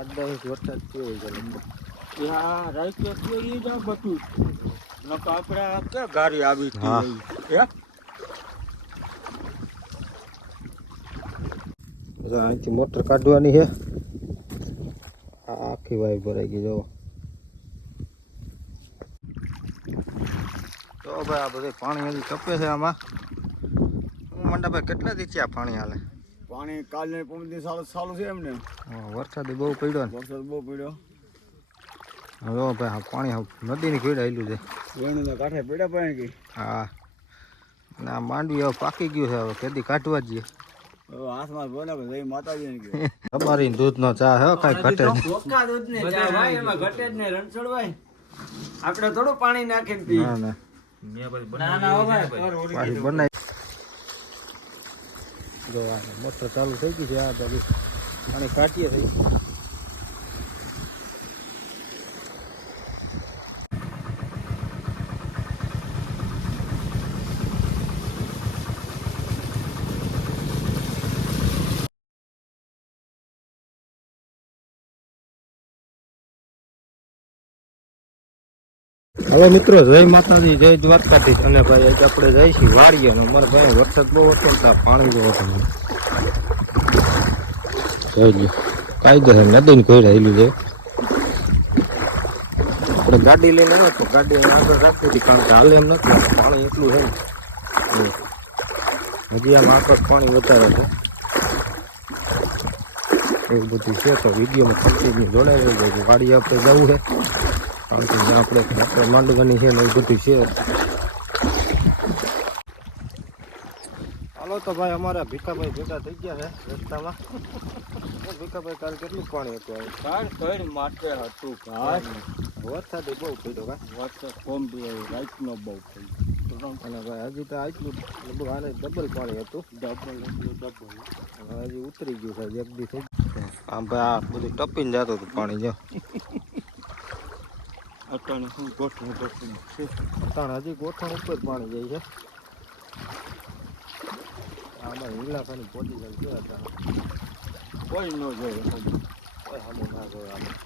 આઠ દસ વરસાદ થયો છે તો જ આ બધું. નકર આપણે આ કે ગાડી આવી હતી અહીંથી મોટર કાઢવાની છે. આખી વાય ભરાઈ ગઈ જવો તો ભાઈ આ બધું પાણી હજી ટપે છે આમાં. હું મંડાભાઈ કેટલા દી થયા પાણી હાલે? પાણી કાલને પમદી સારું સારું છે એમને. હા, વરસાદ બહુ પડ્યો ને. વરસાદ બહુ પડ્યો. હવે ભાઈ પાણી નદી નદીની ખીડ આવેલું છે. વેણુના કાંઠે પડ્યા પાણી કે? હા. અને આ માંડવી હવે પાકી ગયું છે હવે કેદી કાઢવા જઈએ હવે હાથમાં બોલે કે જય માતાજી કે. તમારી દૂધનો ચા હે કાંઈ ઘટે ચા ભાઈ એમાં ઘટે જ નહીં રણછોડ આપણે થોડું પાણી નાખીને પી ના ના. ના ના હો ભાઈ પાછી. બનાવી જો આ મોટર ચાલુ થઈ ગઈ છે આ બાજુ. પાણી કાઢીએ થઈ હવે મિત્રો, જય માતાજી, જય દ્વારકાધીશ. અને ભાઈ, આજે આપણે જઈશું વાડીએ. અને અમારે ભાઈ વરસાદ બહુ હતો ને ત્યાં પાણી બહુ હતું. જોઈ લ્યો કાયદેસર નદીને કોઈ રહેલું છે. આપણે ગાડી લઈને આવ્યો તો ગાડી આગળ રાખી હતી, કારણ કે હાલે એમ નથી પાણી એટલું છે હજી આમ આગળ પાણી વધારે છે. એવું બધું છે, તો વિડીયોમાં કન્ટિન્યુ જોડાઈ જાય વાડી આપણે જવું છે. આપણે આપણે માંડવાની છે ને એવું બધું છે હાલો તો ભાઈ અમારા ભીખાભાઈ ભેગા થઈ ગયા છે રસ્તામાં તો ભીખાભાઈ કાલ કેટલું પાણી હતું હવે કાળ કઈ માટે હતું કાળ વરસાદ બહુ પડ્યો કા વરસાદ કોમ બી રાતનો બહુ પડ્યો અને ભાઈ હજી તો આટલું લગભગ આને ડબલ પાણી હતું ડબલ એટલું ડબલ હવે હજી ઉતરી ગયું છે એક દી થઈ ગયું આમ ભાઈ આ બધું ટપીને જતું હતું પાણી જો અટાણે શું ગોઠવું ગોઠવું છે? ત્રણ હજી ગોઠણ ઉપર પાણી જાય છે. આમાં હિલાખાની પોતી જાય છે અત્યારે કોઈ ન જાય કોઈ સામું ના જાય આમાં.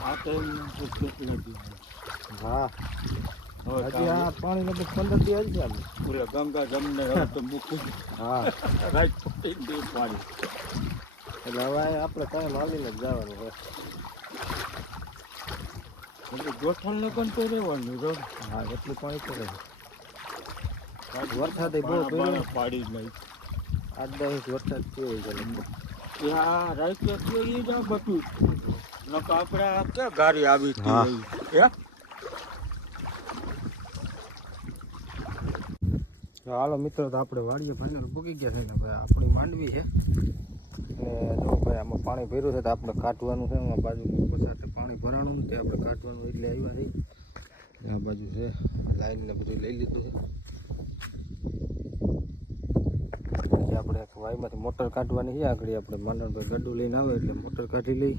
આ ટાઈમ કેટલી નથી હા. હજી આ પાણી લગભગ પંદર દી હશે આમ ઓલા ગંગા જમને હવે તો મૂકી. હા. રાઈટ પાણી. એટલે હવે આપણે કાંઈ હાલીને જ જવાનું હોય. એટલે ગોઠણ લગન તો રહેવાનું રોડ હા. એટલું પાણી છે વરસાદે બહુ પડ્યો પાડી દસ વરસાદ થયો છે લગભગ રાખ્યો તો જ આપણે ગાડી આવી હતી હા. તો હાલો મિત્રો તો આપણે વાડીએ ફાઇનલ પૂકી ગયા છે ને ભાઈ આપણી માંડવી છે. અને જો ભાઈ આમાં પાણી ભર્યું છે તો આપણે કાઢવાનું છે એમાં બાજુ સાથે પાણી ભરાણું તે આપણે કાઢવાનું એટલે આવ્યા છે આ બાજુ છે, લાઈન ને બધું લઈ લીધું છે પછી આપણે વાયમાંથી મોટર કાઢવાની છે આગળ આપણે માંડણભાઈ ગાડું લઈને આવે એટલે મોટર કાઢી લઈ.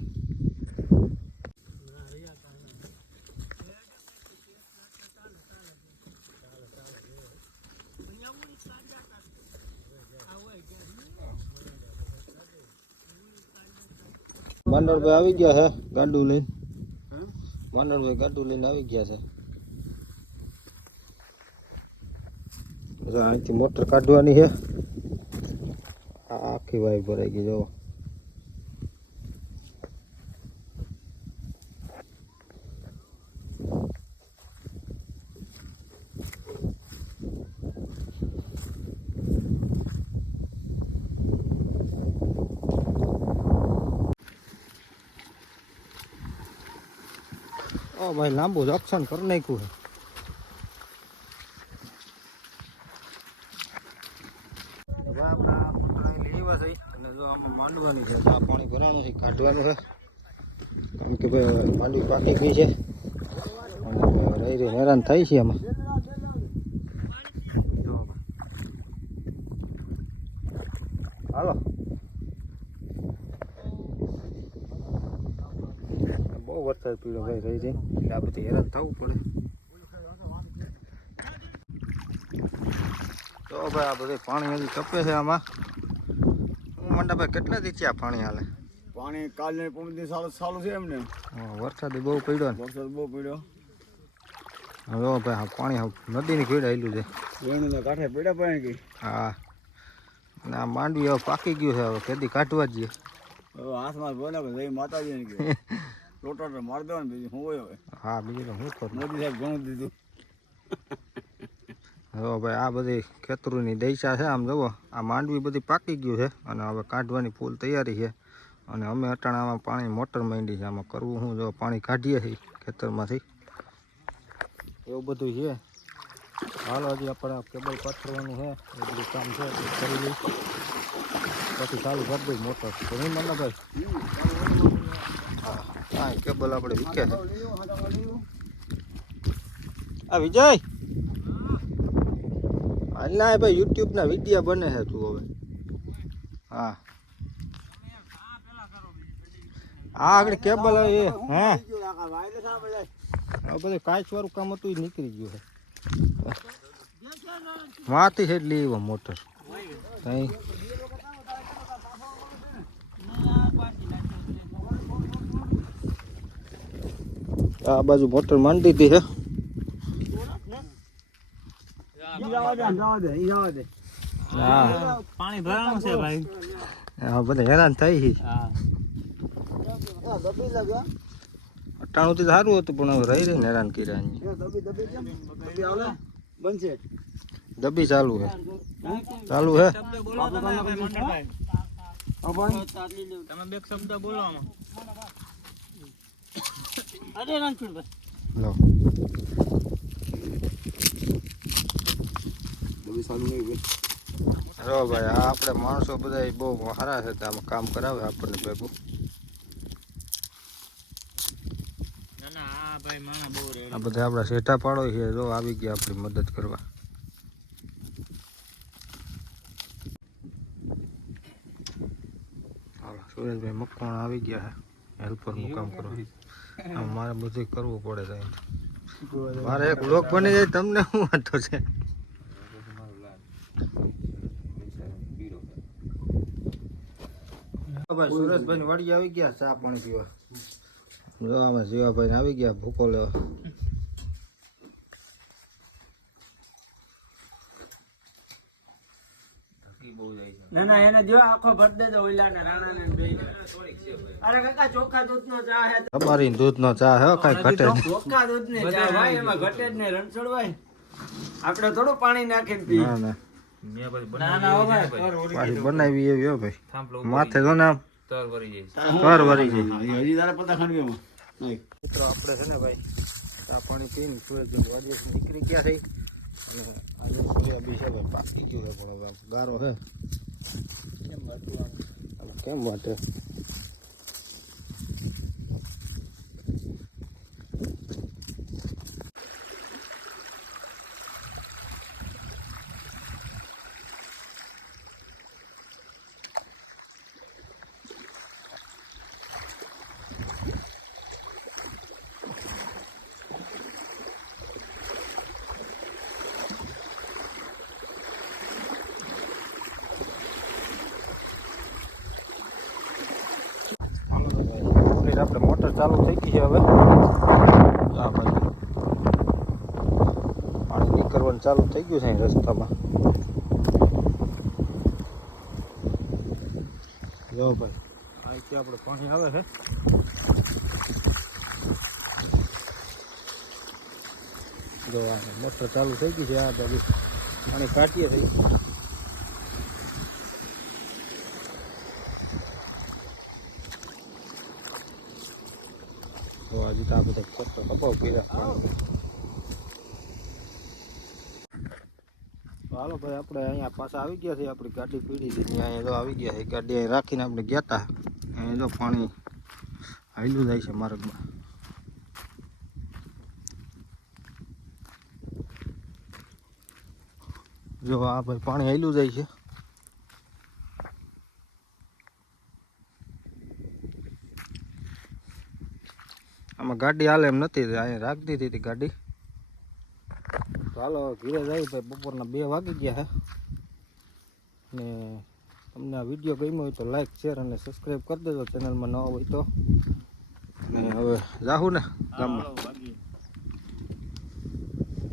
માંડણભાઈ આવી ગયા છે ગાડું લઈને. માંડણભાઈ ગાડું લઈને આવી ગયા છે. અહીંથી મોટર કાઢવાની છે. આખી વાય ભરાઈ ગઈ જો ઓ ભાઈ, લાંબુ રક્ષણ કરી નાખ્યું છે. માંડવાની છે આ પાણી ભરવાનું છે, કાઢવાનું છે. કારણ કે ભાઈ માંડવી પાકી ગઈ છે. હેરાન થાય છે આમાં. હાલો. બહુ વરસાદ પીડ્યો ભાઈ રહી જઈને એટલે આ બધી હેરાન થવું પડે. તો ભાઈ આ બધે પાણી હજી ટપે છે આમાં. હું મંડાભાઈ કેટલા દી આ પાણી હાલે? પાણી કાલે પમદી સારું સારું છે એમને. વરસાદ બહુ પડ્યો ને. વરસાદ બહુ પડ્યો. હવે ભાઈ પાણી નદીની ખીડ આવેલું છે. વેણું કાંઠે પડ્યા પાણી કે? હા. આ માંડવી હવે પાકી ગયું છે હવે કેદી કાઢવા જ જઈએ હવે હાથમાં બોલે જય માતાજી ને કે લોટો તો મારી દેવાનું બીજું શું હોય હવે? હા બીજું તો શું કરું? મોદી સાહેબ ઘણું દીધું. હવે ભાઈ આ બધી ખેતરોની દૈસા છે આમ જુઓ આ માંડવી બધી પાકી ગયું છે અને હવે કાઢવાની ફૂલ તૈયારી છે. અને અમે અટાણામાં પાણી મોટર માંડી છે આમાં કરવું હું જો પાણી કાઢીએ છીએ ખેતરમાંથી. એવું બધું છે. હાલો હજી આપણે કેબલ પાથરવાનું છે એ બધું કામ છે કરી લઈ પછી ચાલુ કરી દઈ મોટર. તો નહીં મને ભાઈ હા કેબલ આપણે છે. આ વિજય? ના ભાઈ યુટ્યુબના વીડિયો બને છે તું હવે. હા. હા આગળ કેબલ આવે એ હા આ બધું કાચ વાળું કામ હતું એ નીકળી ગયું છે. વાથી છે એટલે એવો મોટર કઈ આ બાજુ મોટર માંડી હતી છે પાણી ભરાણું છે ભાઈ હા બધા હેરાન થઈ અટાણું તો સારું હતું, પણ હવે રહી રહીને હેરાન કર્યા દબી ચાલુ હે. ચાલુ હે. બે શબ્દ બોલો અરે રણછોડભાઈ લો. રો ભાઈ આ આપણે માણસો બધા બહુ સારા છે તો આમાં કામ કરાવે આપણને ભેગું. ના ના આ ભાઈ માણા બહુ રે આ બધા આપણા શેઠા પાડો છે જો આવી ગયા આપણી મદદ કરવા. સુરેશભાઈ મકવાણા આવી ગયા છે હેલ્પરનું કામ કરવા. મારે બધું કરવું પડે છે મારે એક લોક બની જાય તમને શું વાંધો છે? ભાઈ સુરેશભાઈ વાડી આવી ગયા ચા પાણી પીવા? જો જીવાભાઈ આવી ગયા ભૂકો લેવા. ના ના એને જો આખો ભર દેજો ઓઈલા રાણાને બે અરે કાકા ચોખા દૂધ નો ચા હે તમારી દૂધ નો ચા હે કઈ ઘટે ચોખા ચોખ્ખા દૂધ ને ચા ભાઈ એમાં ઘટે જ નહીં રણછોડભાઈ. આપણે થોડું પાણી નાખીને પી. ના ના. ના ના હો ભાઈ. પાછી બનાવી એવી હો ભાઈ. માથે જો ને આમ. તર વરી જાય હજી તારા પતા ખાંડવીમાં મિત્રો આપણે છે ને ભાઈ આ પાણી પીને સુરજ વાડીએ નીકળી ગયા છે અને આજે સોયાબી છે ભાઈ પાકી ગયું છે પણ ગારો છે. કેમ વાટે હાલો તો ભાઈ કમ્પ્લીટ આપણે મોટર ચાલુ થઈ ગઈ છે હવે. આ બાજુ પાણી નીકળવાનું ચાલુ થઈ ગયું છે રસ્તામાં. જો ભાઈ અહીંથી આપણે પાણી આવે છે. જો આ મોટર ચાલુ થઈ ગઈ છે, આ બાજુ પાણી કાઢીએ થઈ તો આજે તો આ બધા ચક્કર કપાવ પીરા હાલો ભાઈ, આપણે અહીંયા પાછા આવી ગયા છે આપણી ગાડી પીડી દીધી અહીંયા જો આવી ગયા છે. ગાડી અહીં રાખીને આપણે ગયા હતા અહીંયા તો પાણી હાલ્યું જાય છે માર્ગમાં. જો આ ભાઈ પાણી હાલ્યું જાય છે. આમાં ગાડી હાલે એમ નથી અહીંયા રાખી દીધી હતી ગાડી. તો ધીરે ઘીરે જાય ભાઈ બપોરના બે વાગી ગયા છે. ને તમને આ વીડિયો ગમ્યો હોય તો લાઈક શેર અને સબસ્ક્રાઈબ કરી દેજો ચેનલમાં ન હોય તો. ને હવે જાહું ને ગામમાં.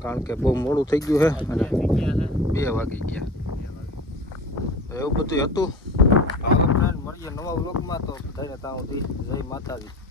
કારણ કે બહુ મોડું થઈ ગયું છે અને બે વાગી ગયા. તો એવું બધું હતું. મળીએ નવા વ્લોગમાં તો બધાને ત્યાં સુધી જય માતાજી.